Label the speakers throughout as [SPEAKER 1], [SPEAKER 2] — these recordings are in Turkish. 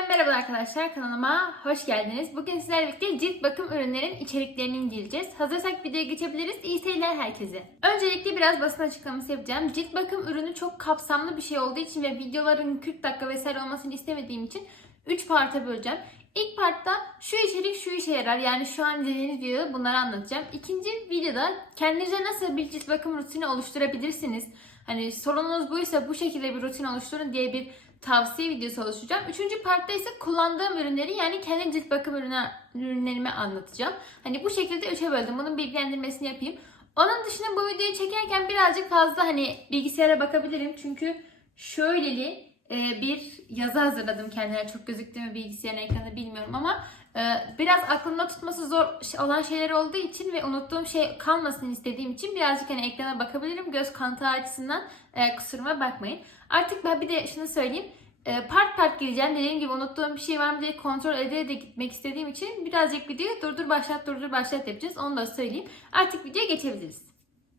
[SPEAKER 1] Yeniden merhaba arkadaşlar kanalıma hoş geldiniz. Bugün sizlerle birlikte cilt bakım ürünlerin içeriklerini inceleyeceğiz. Hazırsak videoya geçebiliriz. İyi seyirler herkese. Öncelikle biraz basın açıklaması yapacağım. Cilt bakım ürünü çok kapsamlı bir şey olduğu için ve videoların 40 dakika vesaire olmasını istemediğim için 3 parta böleceğim. İlk partta şu içerik şu işe yarar. Yani şu an izlediğiniz videoda bunları anlatacağım. İkinci videoda kendinize nasıl bir cilt bakım rutini oluşturabilirsiniz. Hani sorununuz buysa bu şekilde bir rutin oluşturun diye bir tavsiye videosu oluşturacağım. Üçüncü partta ise kullandığım ürünleri yani kendi cilt bakım ürünü, ürünlerimi anlatacağım. Hani bu şekilde üçe böldüm. Bunun bilgilendirmesini yapayım. Onun dışında bu videoyu çekerken birazcık fazla hani bilgisayara bakabilirim. Çünkü şöyleli bir yazı hazırladım kendime. Çok gözüktü mü bilgisayarın ekranı bilmiyorum ama e, biraz aklımda tutması zor olan şeyler olduğu için ve unuttuğum şey kalmasın istediğim için birazcık hani ekrana bakabilirim. Göz kanıtı açısından e, kusuruma bakmayın. Artık ben bir de şunu söyleyeyim. E, part part gireceğim. Dediğim gibi unuttuğum bir şey var mı diye kontrol ede de gitmek istediğim için birazcık videoyu durdur başlat durdur başlat yapacağız. Onu da söyleyeyim. Artık videoya geçebiliriz.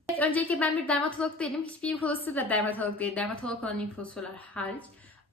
[SPEAKER 1] Evet, öncelikle ben bir dermatolog değilim. Hiçbir influencer da dermatolog değil. Dermatolog olan influencerlar hariç.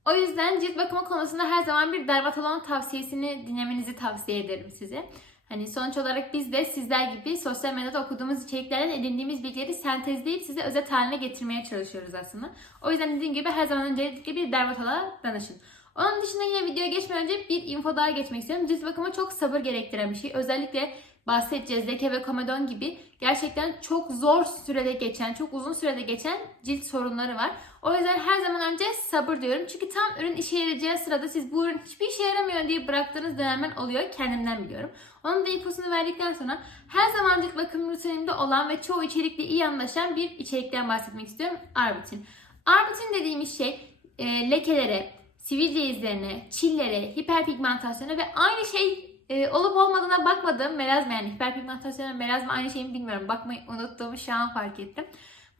[SPEAKER 1] O yüzden cilt bakımı konusunda her zaman bir dermatologun tavsiyesini dinlemenizi tavsiye ederim size. Hani sonuç olarak biz de sizler gibi sosyal medyada okuduğumuz içeriklerden edindiğimiz bilgileri sentezleyip size özet haline getirmeye çalışıyoruz aslında. O yüzden dediğim gibi her zaman öncelikle bir dermatoloğa danışın. Onun dışında yine videoya geçmeden önce bir info daha geçmek istiyorum. Cilt bakımı çok sabır gerektiren bir şey. Özellikle bahsedeceğiz leke ve komedon gibi gerçekten çok zor sürede geçen, çok uzun sürede geçen cilt sorunları var. O yüzden her zaman önce sabır diyorum. Çünkü tam ürün işe yarayacağı sırada siz bu ürün hiçbir işe yaramıyor diye bıraktığınız dönemler oluyor. Kendimden biliyorum. Onun da infosunu verdikten sonra her zaman cilt bakım rutinimde olan ve çoğu içerikle iyi anlaşan bir içerikten bahsetmek istiyorum. Arbutin. Arbutin dediğimiz şey e, lekelere, sivilce izlerine, çillere, hiperpigmentasyona ve aynı şey e, olup olmadığına bakmadım. Meraz mı yani hiperpigmentasyona meraz mı aynı şey mi bilmiyorum. Bakmayı unuttuğumu şu an fark ettim.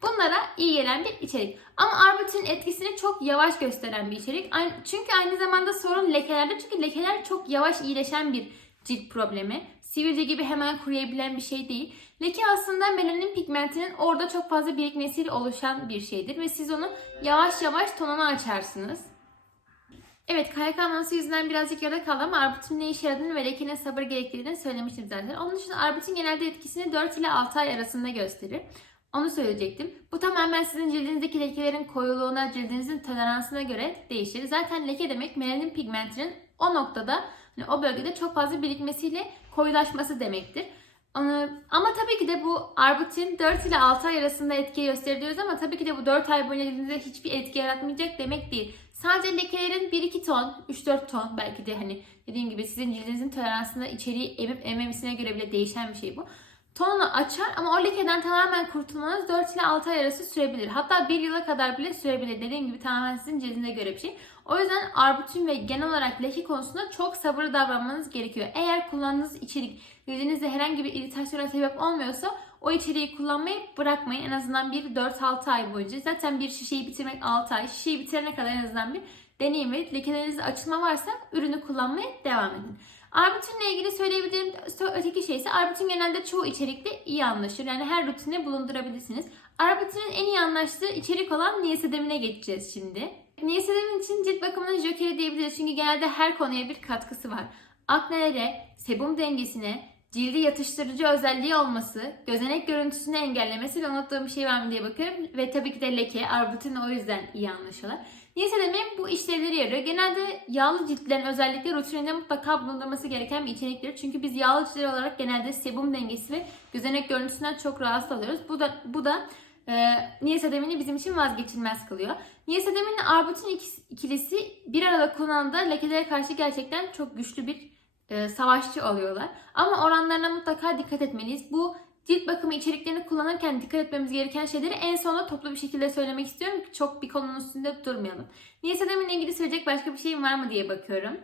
[SPEAKER 1] Bunlara iyi gelen bir içerik. Ama arbutin etkisini çok yavaş gösteren bir içerik. Çünkü aynı zamanda sorun lekelerde. Çünkü lekeler çok yavaş iyileşen bir cilt problemi. Sivilce gibi hemen kuruyabilen bir şey değil. Leke aslında melanin pigmentinin orada çok fazla birikmesiyle oluşan bir şeydir. Ve siz onu yavaş yavaş tonunu açarsınız. Evet KYK anonsu yüzünden birazcık yarıda kaldı ama arbutin ne işe yaradığını ve lekenin sabır gerektirdiğini söylemiştim zaten. Onun dışında arbutin genelde etkisini 4 ile 6 ay arasında gösterir. Onu söyleyecektim. Bu tamamen sizin cildinizdeki lekelerin koyuluğuna, cildinizin toleransına göre değişir. Zaten leke demek melanin pigmentinin o noktada, hani o bölgede çok fazla birikmesiyle koyulaşması demektir. Ama tabii ki de bu arbutin 4 ile 6 ay arasında etki gösteriyoruz ama tabii ki de bu 4 ay boyunca cildinize hiçbir etki yaratmayacak demek değil. Sadece lekelerin 1-2 ton, 3-4 ton belki de hani dediğim gibi sizin cildinizin toleransına içeriği emip emmemesine göre bile değişen bir şey bu tonunu açar ama o lekeden tamamen kurtulmanız 4 ile 6 ay arası sürebilir. Hatta 1 yıla kadar bile sürebilir. Dediğim gibi tamamen sizin cildinize göre bir şey. O yüzden arbutin ve genel olarak leke konusunda çok sabırlı davranmanız gerekiyor. Eğer kullandığınız içerik cildinizde herhangi bir iritasyona sebep olmuyorsa o içeriği kullanmayı bırakmayın. En azından bir 4-6 ay boyunca. Zaten bir şişeyi bitirmek 6 ay. Şişeyi bitirene kadar en azından bir deneyim ve lekelerinizde açılma varsa ürünü kullanmaya devam edin. Arbutinle ilgili söyleyebileceğim öteki şey ise arbutin genelde çoğu içerikte iyi anlaşır. Yani her rutine bulundurabilirsiniz. Arbutinin en iyi anlaştığı içerik olan niasedamine geçeceğiz şimdi. Niasedamin için cilt bakımının jokeri diyebiliriz çünkü genelde her konuya bir katkısı var. Aknelere, sebum dengesine, cildi yatıştırıcı özelliği olması, gözenek görüntüsünü engellemesi ve unuttuğum bir şey var mı diye bakıyorum. Ve tabii ki de leke, arbutin o yüzden iyi anlaşıyorlar. Niasedamin bu işlevleri yarıyor. Genelde yağlı ciltlerin özellikle rutininde mutlaka bulundurması gereken bir içeriktir. Çünkü biz yağlı ciltler olarak genelde sebum dengesi ve gözenek görüntüsünden çok rahatsız oluyoruz. Bu da bu da e, niasedamini bizim için vazgeçilmez kılıyor. Niasedamin ile arbutin ikilisi bir arada kullanıldığında lekelere karşı gerçekten çok güçlü bir e, savaşçı oluyorlar. Ama oranlarına mutlaka dikkat etmeliyiz. Bu cilt bakımı içeriklerini kullanırken dikkat etmemiz gereken şeyleri en sonunda toplu bir şekilde söylemek istiyorum ki çok bir konunun üstünde durmayalım. Niasedamin'le ilgili söyleyecek başka bir şeyim var mı diye bakıyorum.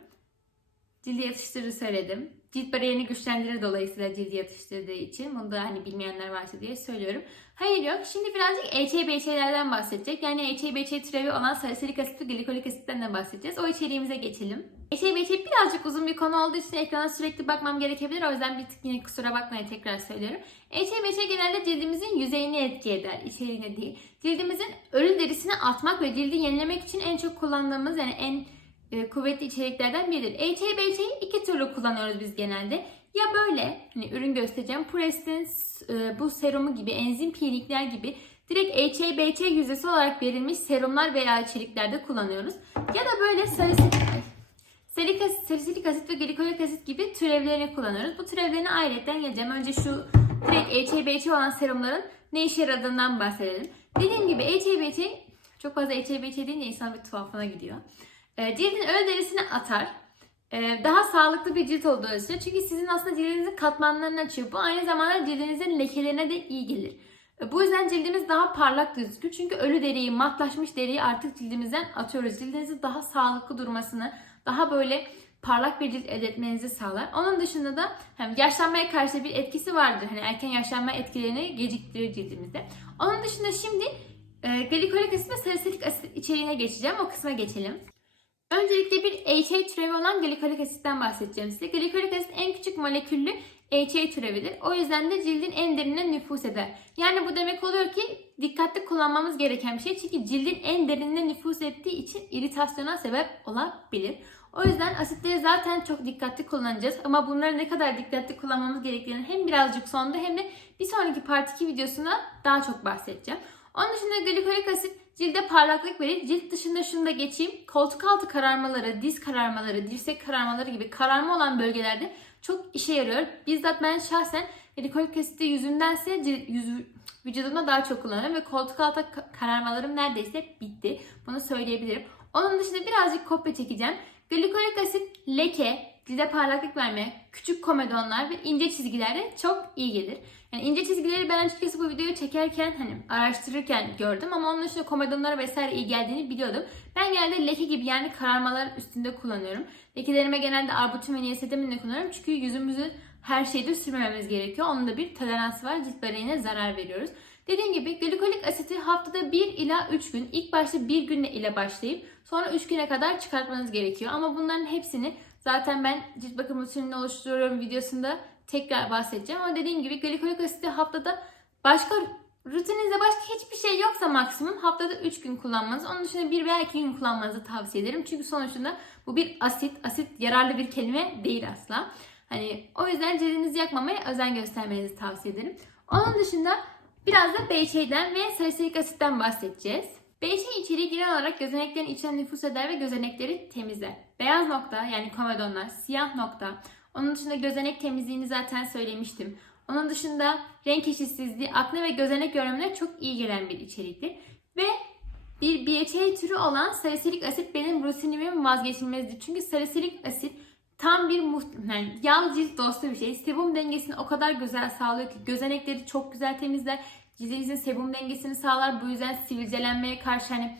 [SPEAKER 1] Cildi yatıştırır söyledim. Cilt bariyerini güçlendirir dolayısıyla cildi yatıştırdığı için. Bunu da hani bilmeyenler varsa diye söylüyorum. Hayır yok. Şimdi birazcık HA-BHA'lerden bahsedecek. Yani HA-BHA türevi olan salisilik asit ve glikolik asitten de bahsedeceğiz. O içeriğimize geçelim. HA-BHA birazcık uzun bir konu olduğu için ekrana sürekli bakmam gerekebilir. O yüzden bir tık yine kusura bakmayın tekrar söylüyorum. HA-BHA genelde cildimizin yüzeyini etki eder. içeriğine değil. Cildimizin ölü derisini atmak ve cildi yenilemek için en çok kullandığımız yani en e, kuvvetli içeriklerden biridir. HA, BHA'yı iki türlü kullanıyoruz biz genelde. Ya böyle hani ürün göstereceğim. Pures'in e, bu serumu gibi, enzim peelikler gibi direkt HA, BHA yüzdesi olarak verilmiş serumlar veya içeriklerde kullanıyoruz. Ya da böyle salisilik, Salilik asit, salisilik asit ve glikolik asit gibi türevlerini kullanıyoruz. Bu türevlerine ayrıyetten geleceğim. Önce şu direkt BHA olan serumların ne işe yaradığından bahsedelim. Dediğim gibi BHA çok fazla BHA deyince insan bir tuhafına gidiyor. E, cildin öl derisini atar. E, daha sağlıklı bir cilt olduğu için. Çünkü sizin aslında cildinizin katmanlarını açıyor. Bu aynı zamanda cildinizin lekelerine de iyi gelir. E, Bu yüzden cildimiz daha parlak gözükür. Çünkü ölü deriyi, matlaşmış deriyi artık cildimizden atıyoruz. Cildinizin daha sağlıklı durmasını, daha böyle parlak bir cilt elde etmenizi sağlar. Onun dışında da hem yaşlanmaya karşı bir etkisi vardır. Hani erken yaşlanma etkilerini geciktirir cildimizde. Onun dışında şimdi e, glikolik asit ve salisilik asit içeriğine geçeceğim. O kısma geçelim. Öncelikle bir HA türevi olan glikolik asitten bahsedeceğim size. Glikolik asit en küçük moleküllü HA türevidir. O yüzden de cildin en derinine nüfus eder. Yani bu demek oluyor ki dikkatli kullanmamız gereken bir şey. Çünkü cildin en derinine nüfus ettiği için iritasyona sebep olabilir. O yüzden asitleri zaten çok dikkatli kullanacağız. Ama bunları ne kadar dikkatli kullanmamız gerektiğini hem birazcık sonda hem de bir sonraki part 2 videosunda daha çok bahsedeceğim. Onun dışında glikolik asit cilde parlaklık verir. Cilt dışında şunu da geçeyim. Koltuk altı kararmaları, diz kararmaları, dirsek kararmaları gibi kararma olan bölgelerde çok işe yarıyor. Bizzat ben şahsen glikolik asiti yüzündense cil- yüzü, vücudumda daha çok kullanıyorum ve koltuk altı ka- kararmalarım neredeyse bitti. Bunu söyleyebilirim. Onun dışında birazcık kopya çekeceğim. Glikolik asit leke, cilde parlaklık verme, küçük komedonlar ve ince çizgilerde çok iyi gelir. Yani ince çizgileri ben açıkçası bu videoyu çekerken hani araştırırken gördüm ama onun dışında komedonlara vesaire iyi geldiğini biliyordum. Ben genelde leke gibi yani kararmalar üstünde kullanıyorum. Lekelerime genelde arbutin ve niasetamine kullanıyorum çünkü yüzümüzü her şeyde sürmememiz gerekiyor. Onun da bir toleransı var. Cilt bariyerine zarar veriyoruz. Dediğim gibi glikolik asiti haftada 1 ila 3 gün ilk başta 1 günle ile başlayıp sonra 3 güne kadar çıkartmanız gerekiyor. Ama bunların hepsini zaten ben cilt bakım rutinini oluşturuyorum videosunda tekrar bahsedeceğim. Ama dediğim gibi glikolik asiti haftada başka rutininizde başka hiçbir şey yoksa maksimum haftada 3 gün kullanmanız. Onun dışında 1 veya 2 gün kullanmanızı tavsiye ederim. Çünkü sonuçta bu bir asit. Asit yararlı bir kelime değil asla. Hani o yüzden cildinizi yakmamaya özen göstermenizi tavsiye ederim. Onun dışında biraz da BHA'den ve salisilik asitten bahsedeceğiz. BHA içeriği genel olarak gözeneklerin içine nüfus eder ve gözenekleri temizler. Beyaz nokta yani komedonlar, siyah nokta. Onun dışında gözenek temizliğini zaten söylemiştim. Onun dışında renk eşitsizliği, akne ve gözenek görünümüne çok iyi gelen bir içeriktir. Ve bir BHA türü olan salisilik asit benim rutinimin vazgeçilmezidir. Çünkü salisilik asit tam bir muht- yani yağ cilt dostu bir şey. Sebum dengesini o kadar güzel sağlıyor ki gözenekleri çok güzel temizler. Cildinizin sebum dengesini sağlar. Bu yüzden sivilcelenmeye karşı hani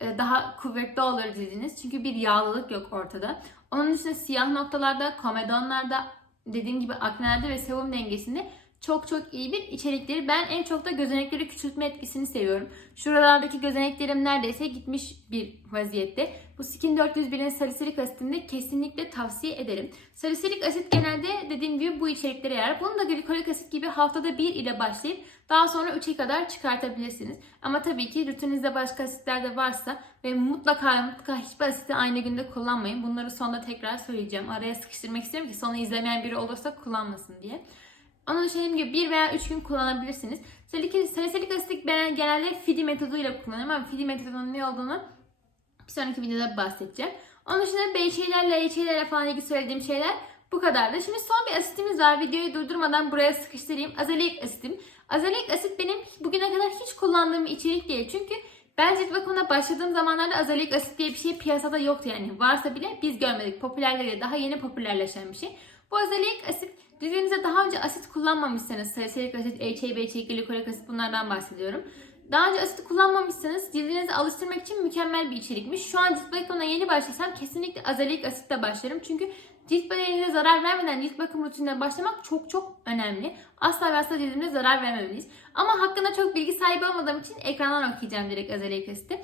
[SPEAKER 1] e, daha kuvvetli olur cildiniz. Çünkü bir yağlılık yok ortada. Onun dışında siyah noktalarda, komedonlarda, dediğim gibi aknelerde ve sebum dengesinde çok çok iyi bir içerikleri. Ben en çok da gözenekleri küçültme etkisini seviyorum. Şuralardaki gözeneklerim neredeyse gitmiş bir vaziyette. Bu Skin 401'in salisilik asitini kesinlikle tavsiye ederim. Salisilik asit genelde dediğim gibi bu içeriklere yarar. Bunu da glikolik asit gibi haftada 1 ile başlayıp daha sonra 3'e kadar çıkartabilirsiniz. Ama tabii ki rutininizde başka asitler de varsa ve mutlaka mutlaka hiçbir asiti aynı günde kullanmayın. Bunları sonda tekrar söyleyeceğim. Araya sıkıştırmak istiyorum ki sonu izlemeyen biri olursa kullanmasın diye. İçin dediğim gibi 1 veya 3 gün kullanabilirsiniz. Salisilik, asit genelde FIDI metoduyla kullanıyorum ama FIDI metodunun ne olduğunu bir sonraki videoda bahsedeceğim. Onun dışında BHA'lerle, HA'lerle falan ilgili söylediğim şeyler bu kadardı. Şimdi son bir asitimiz var. Videoyu durdurmadan buraya sıkıştırayım. Azelik asitim. Azelik asit benim bugüne kadar hiç kullandığım içerik değil. Çünkü ben cilt bakımına başladığım zamanlarda azelik asit diye bir şey piyasada yoktu yani. Varsa bile biz görmedik. Popülerleri daha yeni popülerleşen bir şey. Bu azelik asit cildinize daha önce asit kullanmamışsanız salisilik asit, BHA, glikolik asit bunlardan bahsediyorum. Daha önce asit kullanmamışsanız cildinizi alıştırmak için mükemmel bir içerikmiş. Şu an cilt bakımına yeni başlasam kesinlikle azelik asitle başlarım. Çünkü cilt bariyerine zarar vermeden cilt bakım rutinine başlamak çok çok önemli. Asla ve asla cildimize zarar vermemeliyiz. Ama hakkında çok bilgi sahibi olmadığım için ekrandan okuyacağım direkt azelik asiti.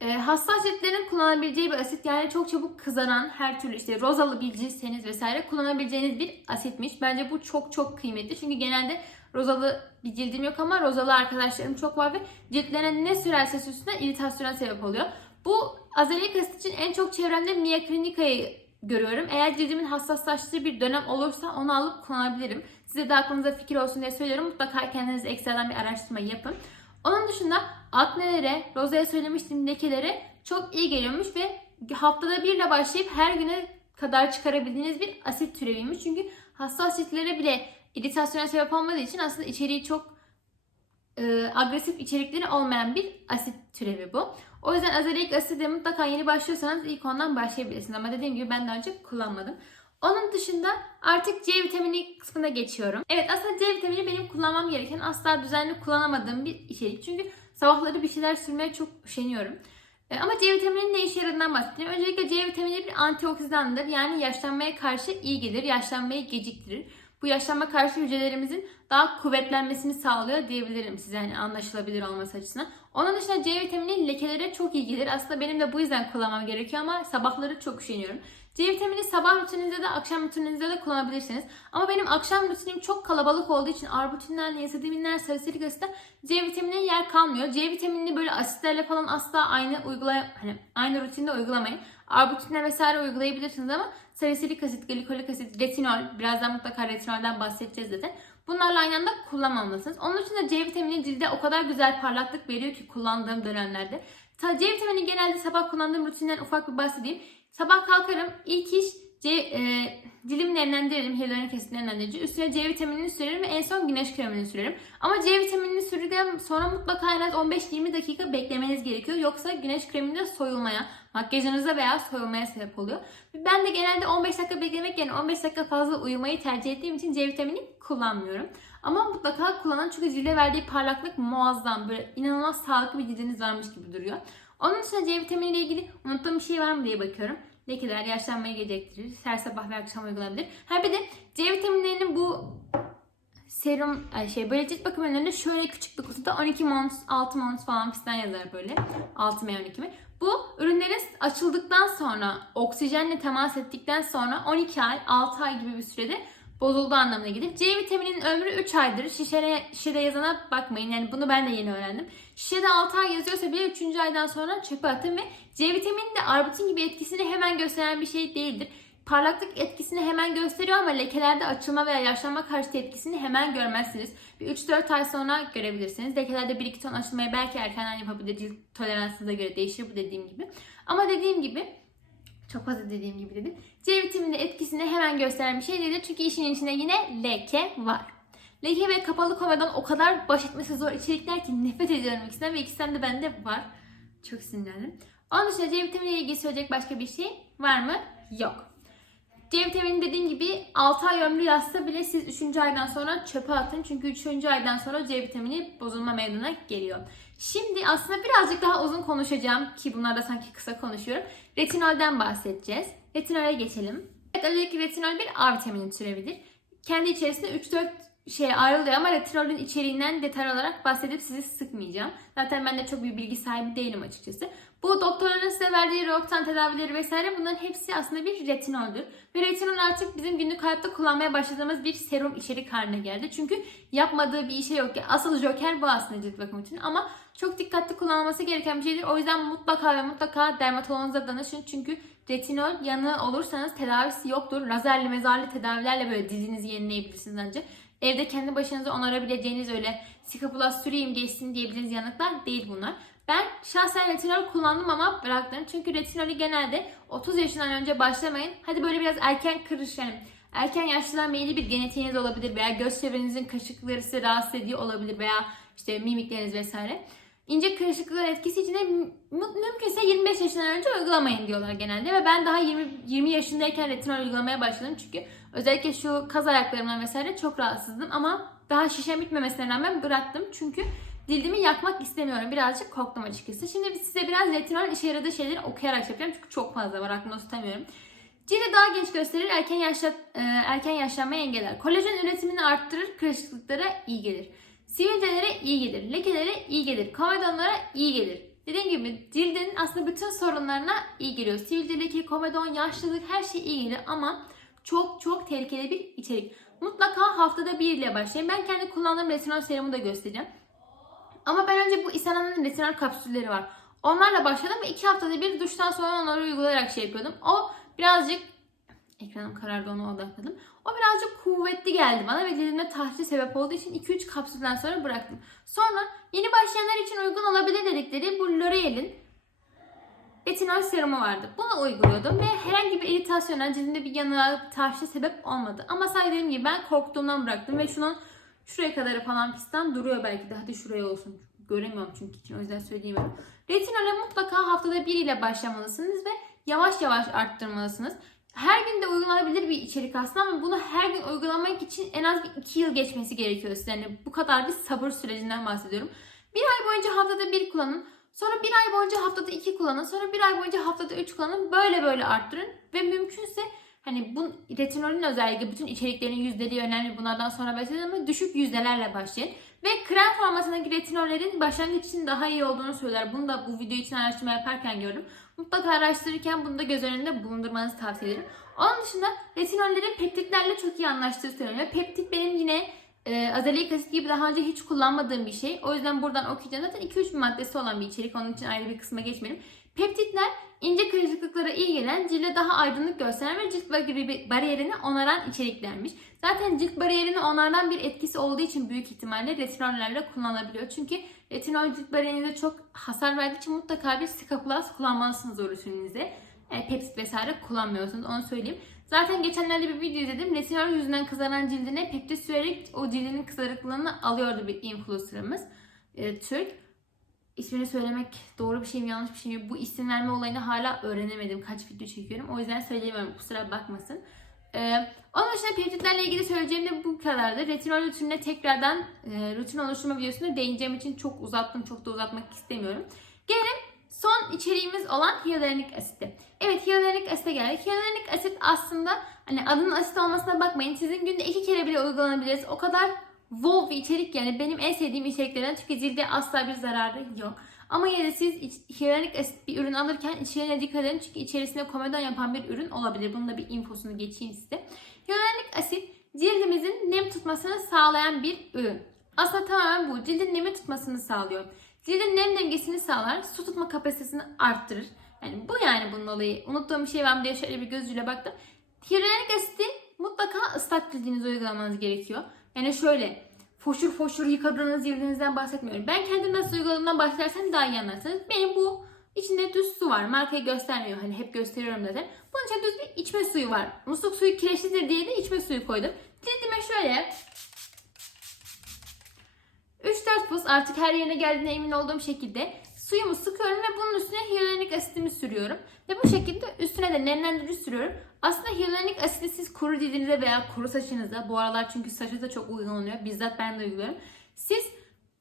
[SPEAKER 1] Ee, hassas ciltlerin kullanabileceği bir asit yani çok çabuk kızaran her türlü işte rozalı bir ciltseniz vesaire kullanabileceğiniz bir asitmiş. Bence bu çok çok kıymetli çünkü genelde rozalı bir cildim yok ama rozalı arkadaşlarım çok var ve ciltlerine ne sürerse sürsün iritasyona sebep oluyor. Bu Azelik asit için en çok çevremde Mia Klinika'yı görüyorum. Eğer cildimin hassaslaştığı bir dönem olursa onu alıp kullanabilirim. Size de aklınıza fikir olsun diye söylüyorum. Mutlaka kendiniz ekstradan bir araştırma yapın. Onun dışında aknelere, rozaya söylemiştim lekelere çok iyi geliyormuş ve haftada birle başlayıp her güne kadar çıkarabildiğiniz bir asit türeviymiş. Çünkü hassas ciltlere bile iritasyona sebep olmadığı için aslında içeriği çok e, agresif içerikleri olmayan bir asit türevi bu. O yüzden azelik aside mutlaka yeni başlıyorsanız ilk ondan başlayabilirsiniz. Ama dediğim gibi ben daha önce kullanmadım. Onun dışında artık C vitamini kısmına geçiyorum. Evet aslında C vitamini benim kullanmam gereken asla düzenli kullanamadığım bir içerik. Çünkü sabahları bir şeyler sürmeye çok üşeniyorum. E, Ama C vitamininin ne işe yaradığından bahsedeyim. Öncelikle C vitamini bir antioksidandır. Yani yaşlanmaya karşı iyi gelir, yaşlanmayı geciktirir. Bu yaşlanma karşı hücrelerimizin daha kuvvetlenmesini sağlıyor diyebilirim size hani anlaşılabilir olması açısından. Onun dışında C vitamini lekelere çok iyi gelir. Aslında benim de bu yüzden kullanmam gerekiyor ama sabahları çok üşeniyorum. C vitamini sabah rutininizde de akşam rutininizde de kullanabilirsiniz. Ama benim akşam rutinim çok kalabalık olduğu için arbutinler, niasedaminler, salisilik asitte C vitaminine yer kalmıyor. C vitaminini böyle asitlerle falan asla aynı uygulay hani aynı rutinde uygulamayın. Arbutinle vesaire uygulayabilirsiniz ama salisilik asit, glikolik asit, retinol, birazdan mutlaka retinolden bahsedeceğiz zaten. Bunlarla aynı anda kullanmamalısınız. Onun için de C vitamini cilde o kadar güzel parlaklık veriyor ki kullandığım dönemlerde. C vitamini genelde sabah kullandığım rutinden ufak bir bahsedeyim. Sabah kalkarım ilk iş C, e, cildimi nemlendiririm. Hyaluronik asit nemlendirici. Üstüne C vitaminini sürerim ve en son güneş kremini sürerim. Ama C vitaminini sürdükten sonra mutlaka en az 15-20 dakika beklemeniz gerekiyor. Yoksa güneş kreminde soyulmaya, makyajınıza veya soyulmaya sebep oluyor. Ben de genelde 15 dakika beklemek yerine 15 dakika fazla uyumayı tercih ettiğim için C vitamini kullanmıyorum. Ama mutlaka kullanın çünkü cilde verdiği parlaklık muazzam. Böyle inanılmaz sağlıklı bir cildiniz varmış gibi duruyor. Onun dışında C vitamini ile ilgili unuttuğum bir şey var mı diye bakıyorum. Lekeler yaşlanmayı geciktirir. Her sabah ve akşam uygulanabilir. Ha bir de C vitaminlerinin bu serum şey böyle cilt bakım ürünlerinde şöyle küçük bir kutuda 12 mons, 6 mons falan fistan yazar böyle. 6 mi 12 mi? Bu ürünlerin açıldıktan sonra oksijenle temas ettikten sonra 12 ay, 6 ay gibi bir sürede bozulduğu anlamına gelir. C vitamininin ömrü 3 aydır. Şişede, şişede yazana bakmayın. Yani bunu ben de yeni öğrendim. Şişede 6 ay yazıyorsa bile 3. aydan sonra çöpe atın ve C vitamini de arbutin gibi etkisini hemen gösteren bir şey değildir. Parlaklık etkisini hemen gösteriyor ama lekelerde açılma veya yaşlanma karşıtı etkisini hemen görmezsiniz. Bir 3-4 ay sonra görebilirsiniz. Lekelerde 1-2 ton açılmayı belki erkenden yapabilir. Cilt toleransınıza göre değişir bu dediğim gibi. Ama dediğim gibi çok fazla dediğim gibi dedim. C vitamini etkisini hemen gösteren bir şey değildir. Çünkü işin içinde yine leke var. Leke ve kapalı komadan o kadar baş etmesi zor içerikler ki nefret ediyorum ikisinden ve ikisinden de bende var. Çok sinirlendim. Onun dışında C vitamini ile ilgili söyleyecek başka bir şey var mı? Yok. C vitamini dediğim gibi 6 ay ömrü yazsa bile siz 3. aydan sonra çöpe atın. Çünkü 3. aydan sonra C vitamini bozulma meydana geliyor. Şimdi aslında birazcık daha uzun konuşacağım ki bunlarda sanki kısa konuşuyorum. Retinolden bahsedeceğiz. Retinole geçelim. Evet öncelikle retinol bir A vitamini türevidir. Kendi içerisinde 3-4 şey ayrılıyor ama retinolün içeriğinden detay olarak bahsedip sizi sıkmayacağım. Zaten ben de çok bir bilgi sahibi değilim açıkçası. Bu doktorların size verdiği roaktan tedavileri vesaire bunların hepsi aslında bir retinoldür. Ve retinol artık bizim günlük hayatta kullanmaya başladığımız bir serum içerik haline geldi. Çünkü yapmadığı bir işe yok. Asıl joker bu aslında cilt bakımı için ama çok dikkatli kullanılması gereken bir şeydir. O yüzden mutlaka ve mutlaka dermatoloğunuza danışın. Çünkü retinol yanı olursanız tedavisi yoktur. Lazerli mezarlı tedavilerle böyle dizinizi yenileyebilirsiniz ancak. Evde kendi başınıza onarabileceğiniz öyle skapula süreyim geçsin diyebileceğiniz yanıklar değil bunlar. Ben şahsen retinol kullandım ama bıraktım. Çünkü retinolü genelde 30 yaşından önce başlamayın. Hadi böyle biraz erken kırış erken yaşlıdan meyilli bir genetiğiniz olabilir veya göz çevrenizin kırışıklıkları sizi rahatsız ediyor olabilir veya işte mimikleriniz vesaire. İnce kırışıklıkların etkisi için de mü- mümkünse 25 yaşından önce uygulamayın diyorlar genelde ve ben daha 20, 20 yaşındayken retinol uygulamaya başladım çünkü özellikle şu kaz ayaklarımdan vesaire çok rahatsızdım ama daha şişem bitmemesine rağmen bıraktım çünkü cildimi yakmak istemiyorum. Birazcık korktum açıkçası. Şimdi size biraz retinol işe yaradığı şeyleri okuyarak yapacağım çünkü çok fazla var aklımda tutamıyorum. Cildi daha genç gösterir, erken yaşla, e, erken yaşlanmayı engeller. Kolajen üretimini arttırır, kırışıklıklara iyi gelir. Sivilcelere iyi gelir, lekelere iyi gelir, komedonlara iyi gelir. Dediğim gibi cildin aslında bütün sorunlarına iyi geliyor. Sivilce, leke, komedon, yaşlılık her şey iyi gelir ama çok çok tehlikeli bir içerik. Mutlaka haftada bir ile başlayın. Ben kendi kullandığım retinol serumu da göstereceğim. Ama ben önce bu Isana'nın retinol kapsülleri var. Onlarla başladım ve iki haftada bir duştan sonra onları uygulayarak şey yapıyordum. O birazcık ekranım karardı ona odakladım. O birazcık kuvvetli geldi bana ve dilimde tahriş sebep olduğu için 2-3 kapsülden sonra bıraktım. Sonra yeni başlayanlar için uygun olabilir dedikleri bu L'Oreal'in retinol serumu vardı. Bunu uyguluyordum ve herhangi bir iritasyona, cildimde bir yanığa, tahrişe sebep olmadı. Ama sadece dediğim gibi ben korktuğumdan bıraktım ve şunun şuraya kadar falan pistten duruyor belki de. Hadi şuraya olsun. Göremiyorum çünkü için o yüzden söyleyemiyorum. Retinole mutlaka haftada bir ile başlamalısınız ve yavaş yavaş arttırmalısınız. Her gün de uygulanabilir bir içerik aslında ama bunu her gün uygulamak için en az bir 2 yıl geçmesi gerekiyor size. Yani bu kadar bir sabır sürecinden bahsediyorum. Bir ay boyunca haftada bir kullanın. Sonra bir ay boyunca haftada iki kullanın. Sonra bir ay boyunca haftada üç kullanın. Böyle böyle arttırın. Ve mümkünse hani bu retinolün özellikle bütün içeriklerin yüzdeleri önemli. Bunlardan sonra bahsedeceğim ama düşük yüzdelerle başlayın. Ve krem formatındaki retinollerin başlangıç için daha iyi olduğunu söyler. Bunu da bu video için araştırma yaparken gördüm. Mutlaka araştırırken bunu da göz önünde bulundurmanızı tavsiye ederim. Onun dışında retinollerin peptitlerle çok iyi anlaştığı söyleniyor. Peptit benim yine e, azelik asit gibi daha önce hiç kullanmadığım bir şey. O yüzden buradan okuyacağım. Zaten 2-3 maddesi olan bir içerik. Onun için ayrı bir kısma geçmeyelim. Peptitler ince kırışıklıklara iyi gelen, cilde daha aydınlık gösteren ve cilt bariyerini onaran içeriklermiş. Zaten cilt bariyerini onaran bir etkisi olduğu için büyük ihtimalle retinollerle kullanılabiliyor. Çünkü retinol cilt bariyerinize çok hasar verdiği için mutlaka bir Cicaplast kullanmalısınız o rutininize. E, peptit vesaire kullanmıyorsunuz onu söyleyeyim. Zaten geçenlerde bir video izledim. Retinol yüzünden kızaran cildine peptit sürerek o cildinin kızarıklığını alıyordu bir influencer'ımız. E, Türk. İsmini söylemek doğru bir şey mi yanlış bir şey mi? Bu isim verme olayını hala öğrenemedim. Kaç video çekiyorum. O yüzden söyleyemiyorum. Kusura bakmasın. Ee, onun dışında peptitlerle ilgili söyleyeceğim de bu kadardı. Retinol rutinine tekrardan e, rutin oluşturma videosunda değineceğim için çok uzattım. Çok da uzatmak istemiyorum. Gelelim son içeriğimiz olan hyaluronik asite. Evet hyaluronik asite geldik. Hyaluronik asit aslında hani adının asit olmasına bakmayın. Sizin günde iki kere bile uygulanabiliriz. O kadar wow bir içerik yani benim en sevdiğim içeriklerden çünkü cilde asla bir zararı yok. Ama yine de siz hyaluronik asit bir ürün alırken içeriğine dikkat edin çünkü içerisinde komedon yapan bir ürün olabilir. Bunun da bir infosunu geçeyim size. Hyaluronik asit cildimizin nem tutmasını sağlayan bir ürün. Aslında tamamen bu. Cildin nemi tutmasını sağlıyor. Cildin nem dengesini sağlar, su tutma kapasitesini arttırır. Yani bu yani bunun olayı. Unuttuğum bir şey mı diye şöyle bir gözüyle baktım. Hyaluronik asiti mutlaka ıslak cildinize uygulamanız gerekiyor. Yani şöyle foşur foşur yıkadığınız cildinizden bahsetmiyorum. Ben kendim nasıl uyguladığımdan bahsedersem daha iyi anlarsınız. Benim bu içinde düz su var. Markayı göstermiyor. Hani hep gösteriyorum zaten. Bunun içinde düz bir içme suyu var. Musluk suyu kireçlidir diye de içme suyu koydum. Cildime şöyle 3-4 fıs artık her yerine geldiğine emin olduğum şekilde suyumu sıkıyorum ve bunun üstüne hyaluronik asitimi sürüyorum. Ve bu şekilde üstüne de nemlendirici sürüyorum. Aslında hyaluronik asiti siz kuru cildinize veya kuru saçınıza, bu aralar çünkü saçı da çok uygun oluyor. Bizzat ben de uyguluyorum. Siz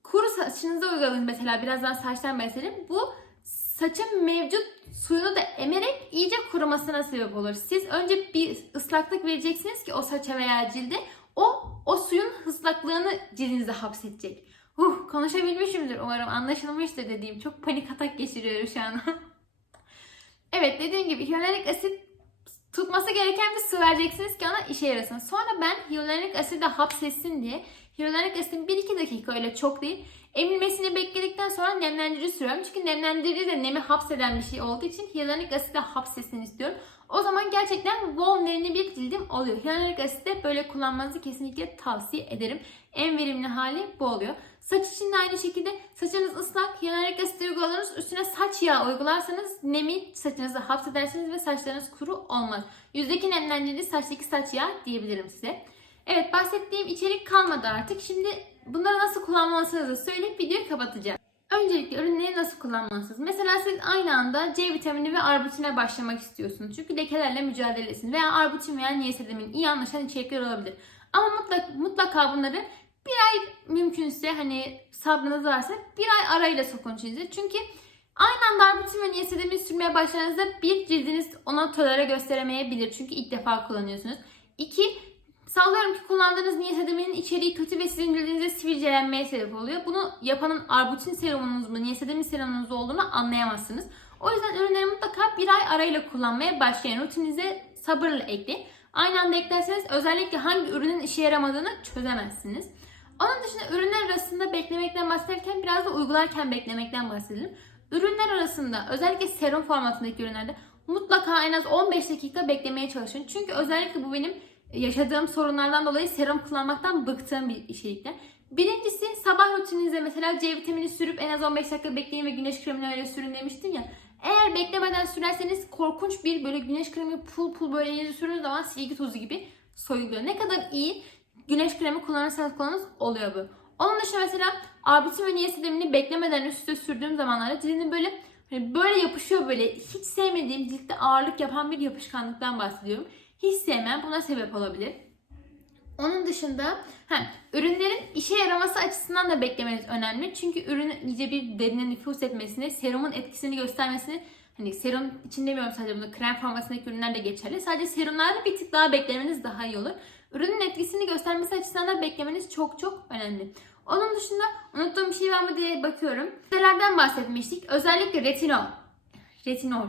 [SPEAKER 1] kuru saçınıza uygulayın mesela birazdan saçtan bahsedelim. Bu saçın mevcut suyunu da emerek iyice kurumasına sebep olur. Siz önce bir ıslaklık vereceksiniz ki o saça veya cilde o ıslaklığını cildinize hapsedecek. Uh, konuşabilmişimdir umarım anlaşılmıştır dediğim. Çok panik atak geçiriyorum şu an. evet dediğim gibi hyaluronik asit tutması gereken bir su vereceksiniz ki ona işe yarasın. Sonra ben hyaluronik asidi hapsetsin diye hyaluronik asitin 1-2 dakika öyle çok değil emilmesini bekledikten sonra nemlendirici sürüyorum. Çünkü nemlendirici de nemi hapseden bir şey olduğu için hyaluronik asit de hapsetsin istiyorum. O zaman gerçekten wow nemli bir cildim oluyor. Hyaluronik asit de böyle kullanmanızı kesinlikle tavsiye ederim. En verimli hali bu oluyor. Saç için de aynı şekilde saçınız ıslak, hyaluronik asit uygularsanız üstüne saç yağı uygularsanız nemi saçınızı hapsedersiniz ve saçlarınız kuru olmaz. Yüzdeki nemlendirici saçtaki saç yağı diyebilirim size. Evet bahsettiğim içerik kalmadı artık. Şimdi bunları nasıl kullanmalısınızı söyleyip videoyu kapatacağım. Öncelikle ürünleri nasıl kullanmalısınız? Mesela siz aynı anda C vitamini ve arbutine başlamak istiyorsunuz. Çünkü lekelerle mücadelesin veya arbutin veya niasedamin iyi anlaşan içerikler olabilir. Ama mutlaka, mutlaka bunları bir ay mümkünse hani sabrınız varsa bir ay arayla sokun cildinize. Çünkü aynı anda arbutin ve niasedamin sürmeye başladığınızda bir cildiniz ona tolere gösteremeyebilir. Çünkü ilk defa kullanıyorsunuz. İki, Sallıyorum ki kullandığınız niasedaminin içeriği kötü ve sizin cildinize sivilcelenmeye sebep oluyor. Bunu yapanın arbutin serumunuz mu, niasedamin serumunuz olduğunu anlayamazsınız. O yüzden ürünleri mutlaka bir ay arayla kullanmaya başlayın. Rutininize sabırla ekleyin. Aynı anda eklerseniz özellikle hangi ürünün işe yaramadığını çözemezsiniz. Onun dışında ürünler arasında beklemekten bahsederken biraz da uygularken beklemekten bahsedelim. Ürünler arasında özellikle serum formatındaki ürünlerde mutlaka en az 15 dakika beklemeye çalışın. Çünkü özellikle bu benim yaşadığım sorunlardan dolayı serum kullanmaktan bıktığım bir içerikler. Birincisi sabah rutininize mesela C vitamini sürüp en az 15 dakika bekleyin ve güneş kremini öyle sürün demiştin ya. Eğer beklemeden sürerseniz korkunç bir böyle güneş kremi pul pul böyle elinize sürdüğünüz zaman silgi tozu gibi soyuluyor. Ne kadar iyi güneş kremi kullanırsanız kullanınız oluyor bu. Onun dışında mesela arbutin ve niasidamini beklemeden üst üste sürdüğüm zamanlarda cildim böyle hani böyle yapışıyor böyle. Hiç sevmediğim ciltte ağırlık yapan bir yapışkanlıktan bahsediyorum. Hiç sevmem. Buna sebep olabilir. Onun dışında he, ürünlerin işe yaraması açısından da beklemeniz önemli. Çünkü ürünün iyice bir derine nüfus etmesini, serumun etkisini göstermesini hani serum için demiyorum sadece bunu krem formasındaki ürünler de geçerli. Sadece serumlarda bir tık daha beklemeniz daha iyi olur. Ürünün etkisini göstermesi açısından da beklemeniz çok çok önemli. Onun dışında unuttuğum bir şey var mı diye bakıyorum. Sitelerden bahsetmiştik. Özellikle retinol, retinol,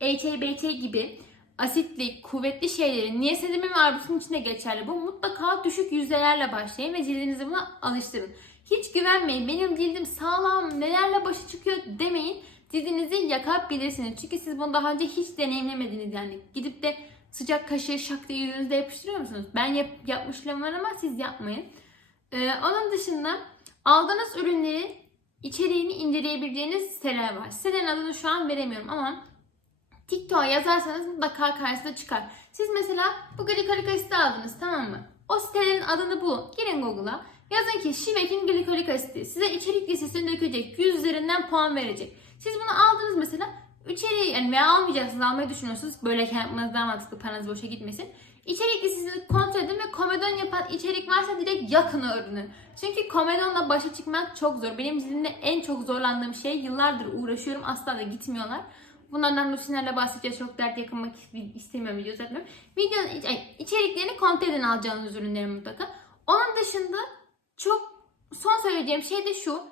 [SPEAKER 1] HA, BHA gibi asitli, kuvvetli şeylerin niasinamid ve arbutin içinde geçerli. Bu mutlaka düşük yüzdelerle başlayın ve cildinizi buna alıştırın. Hiç güvenmeyin. Benim cildim sağlam, nelerle başa çıkıyor demeyin. Cildinizi yakabilirsiniz. Çünkü siz bunu daha önce hiç deneyimlemediniz yani. Gidip de sıcak kaşığı şak diye yüzünüzde yapıştırıyor musunuz? Ben yap, yapmışlığım var ama siz yapmayın. Ee, onun dışında aldığınız ürünlerin içeriğini inceleyebileceğiniz siteler var. Sitelerin adını şu an veremiyorum ama TikTok'a yazarsanız mutlaka karşısına çıkar. Siz mesela bu glikolik asidi aldınız tamam mı? O sitelerin adını bulun. Girin Google'a. Yazın ki Şivek'in glikolik asidi. Size içerik listesini dökecek. 100 üzerinden puan verecek. Siz bunu aldınız mesela. İçeriği yani veya almayacaksınız almayı düşünüyorsunuz. Böyleyken yapmanız daha mantıklı paranız boşa gitmesin. İçerik listesini kontrol edin ve komedon yapan içerik varsa direkt yakın ürünü. Çünkü komedonla başa çıkmak çok zor. Benim cildimde en çok zorlandığım şey yıllardır uğraşıyorum asla da gitmiyorlar. Bunlardan rutinlerle bahsedeceğiz. Çok dert yakınmak istemiyorum video zaten. Videonun iç- ay, içeriklerini kontrol edin alacağınız ürünlerin mutlaka. Onun dışında çok son söyleyeceğim şey de şu.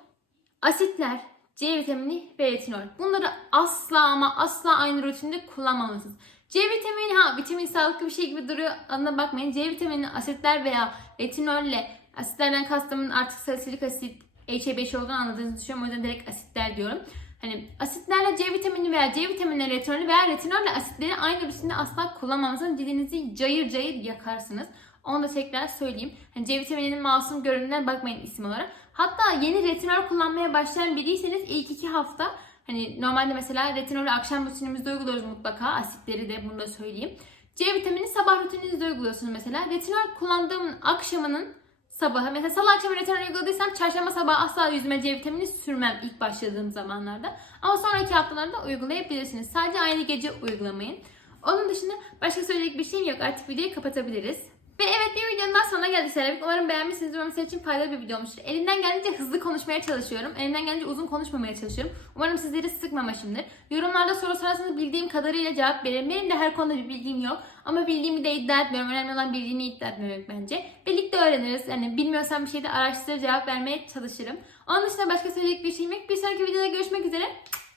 [SPEAKER 1] Asitler, C vitamini ve retinol. Bunları asla ama asla aynı rutinde kullanmamalısınız. C vitamini ha vitamin sağlıklı bir şey gibi duruyor adına bakmayın. C vitamini asitler veya retinolle asitlerden kastımın artık salisilik asit HA5 olduğunu anladığınızı düşünüyorum. O yüzden direkt asitler diyorum. Hani asitlerle C vitamini veya C vitamini retinolü veya retinolle asitleri aynı rutinde asla kullanmamanızın cildinizi cayır cayır yakarsınız. Onu da tekrar söyleyeyim. Hani C vitamininin masum görünümüne bakmayın isim olarak. Hatta yeni retinol kullanmaya başlayan biriyseniz ilk iki hafta hani normalde mesela retinolü akşam rutinimizde uyguluyoruz mutlaka. Asitleri de bunu da söyleyeyim. C vitamini sabah rutininizde uyguluyorsunuz mesela. Retinol kullandığım akşamının sabahı. Mesela salı akşamı retinol uyguladıysam çarşamba sabahı asla yüzüme C vitamini sürmem ilk başladığım zamanlarda. Ama sonraki haftalarda uygulayabilirsiniz. Sadece aynı gece uygulamayın. Onun dışında başka söyleyecek bir şeyim yok. Artık videoyu kapatabiliriz. Ve evet bir videonun daha sonuna geldik Serapik. Umarım beğenmişsiniz. Umarım sizin için faydalı bir video olmuştur. Elimden geldiğince hızlı konuşmaya çalışıyorum. Elimden geldiğince uzun konuşmamaya çalışıyorum. Umarım sizleri sıkmamışımdır. Yorumlarda soru sorarsanız bildiğim kadarıyla cevap veririm. Benim de her konuda bir bilgim yok. Ama bildiğimi de iddia etmiyorum. Önemli olan bildiğini iddia etmemek bence. Birlikte öğreniriz. Yani bilmiyorsam bir şeyde araştırır cevap vermeye çalışırım. Onun dışında başka söyleyecek bir şeyim yok. Bir sonraki videoda görüşmek üzere.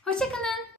[SPEAKER 1] Hoşçakalın.